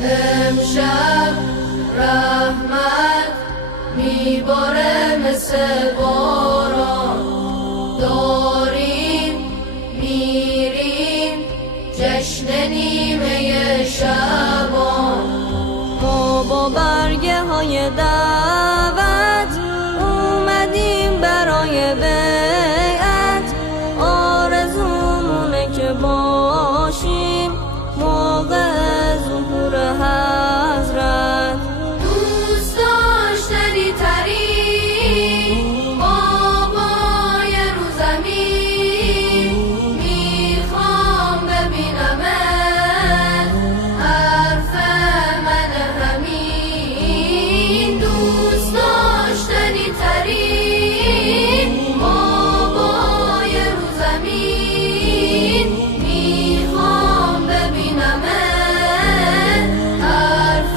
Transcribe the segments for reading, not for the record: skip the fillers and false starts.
امشب رحمت میباره مثل باران، داریم میریم جشن نیمه شبان. ما با برگه های دعوت اومدیم برای بیعت، آرزومونه که باشیم موقع ظهور حضرت. دوست داشتنی ترین بابای رو زمین، میخوام ببینمت حرف من همین. دوست داشتنی ترین بابای رو زمین، میخوام ببینمت حرف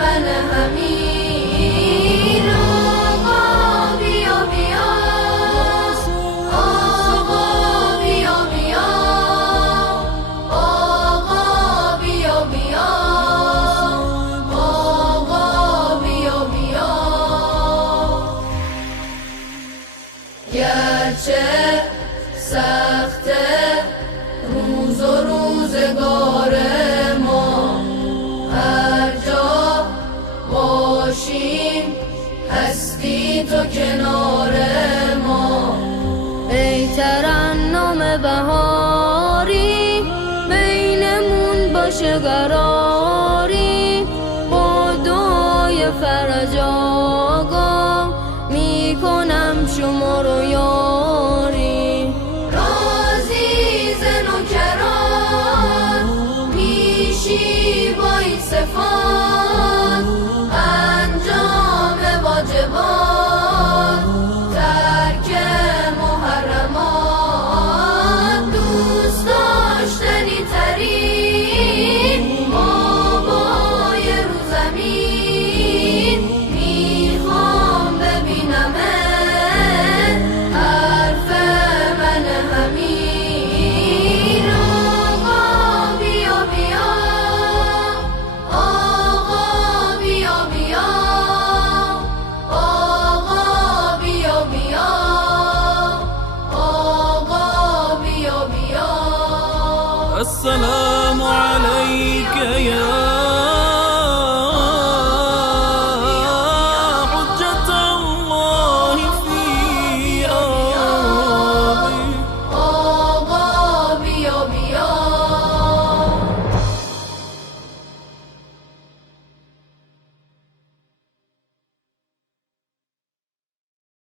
من همین. آقا بیا بیا، آقا بیا بیا، آقا بیا بیا، آقا بیا بیا. گرچه سخته روز و روزگار ما، هر جا باشیم هستی تو کنار ما. ای ترنم بهاری بینمون باشه قراری، با دعای فرج آقا میکنم شما رو یاری. راضی ز نوکران میشی با این صفات، انجام واجبات ترک محرمات. دوست داشتنی ترین بابای رو زمین، میخوام ببینمت حرف من همین. آقا بیا بیا، آقا بیا بیا، آقا بیا بیا، آقا بیا بیا. السلام